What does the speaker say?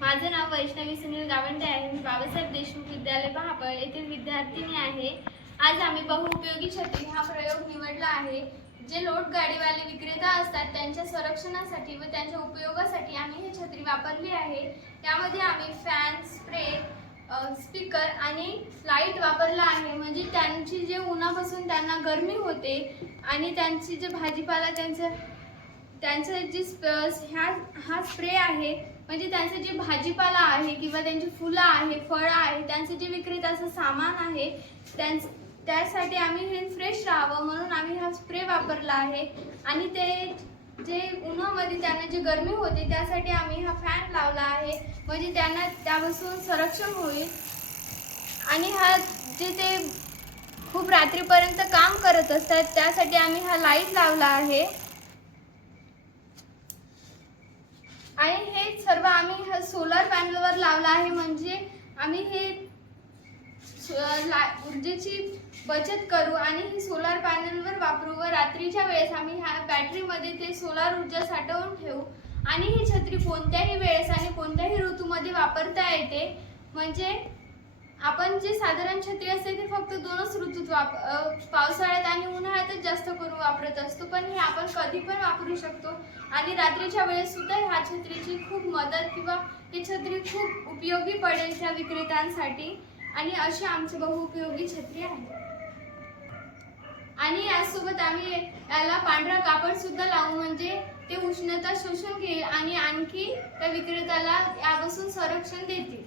माझे नाव वैष्णवी सुनील गावंडे आहे। मी बाबासाहेब देशमुख विद्यालय महाबळ येथील विद्यार्थिनी आहे। आज आम्ही बहुउपयोगी छत्री हा प्रयोग निवडला आहे। जे लोट गाडीवाले विक्रेता असतात त्यांच्या संरक्षणासाठी व त्यांच्या उपयोगासाठी आम्ही ही छत्री वापरली आहे। त्यामध्ये आम्ही फॅन, स्प्रे, स्पीकर आणि लाईट वापरला आहे। म्हणजे त्यांची जे उन्हापासून त्यांना गरमी होते आणि त्यांची जे भाजीपाला त्यांचं जे हा स्प्रे आहे, म्हणजे त्यांचं जे भाजीपाला आहे किंवा त्यांची फुलं आहे, फळं आहे, त्यांचं जे विक्रेताचं सामान आहे त्यासाठी आम्ही हे फ्रेश राहावं म्हणून आम्ही हा स्प्रे वापरला आहे। आणि ते जे उन्हामध्ये त्यांना जी गरमी होते त्यासाठी आम्ही हा फॅन लावला आहे, म्हणजे त्यांना त्यापासून संरक्षण होईल। आणि हा जे ते खूप रात्रीपर्यंत काम करत असतात त्यासाठी आम्ही हा लाईट लावला आहे। आणि हे सर्व आम्ही सोलर पॅनलवर लावला आहे, म्हणजे आम्ही हे ऊर्जेची बचत करू आणि ही सोलर पॅनलवर वापरू व रात्रीच्या वेळेस आम्ही ह्या बॅटरीमध्ये ते सोलर ऊर्जा साठवून ठेवू। आणि ही छत्री कोणत्याही वेळेस आणि कोणत्याही ऋतूमध्ये वापरता येते। म्हणजे आपण जे साधारण छत्री असते ते फक्त दोनच ऋतूत पावसाळ्यात आणि उन्हाळ्यातच जास्त करून वापरत असतो, पण हे आपण कधी पण वापरू शकतो। आणि रात्रीच्या वेळेस सुद्धा ह्या छत्रीची खूप मदत किंवा ही छत्री खूप उपयोगी पडेल त्या विक्रेत्यांसाठी। आणि अशी आमची बहुउपयोगी छत्री आहे। आणि यासोबत आम्ही याला पांढरा कापड सुद्धा लावू, म्हणजे ते उष्णता शोषून घेईल आणि आणखी त्या विक्रेत्याला यापासून संरक्षण देतील।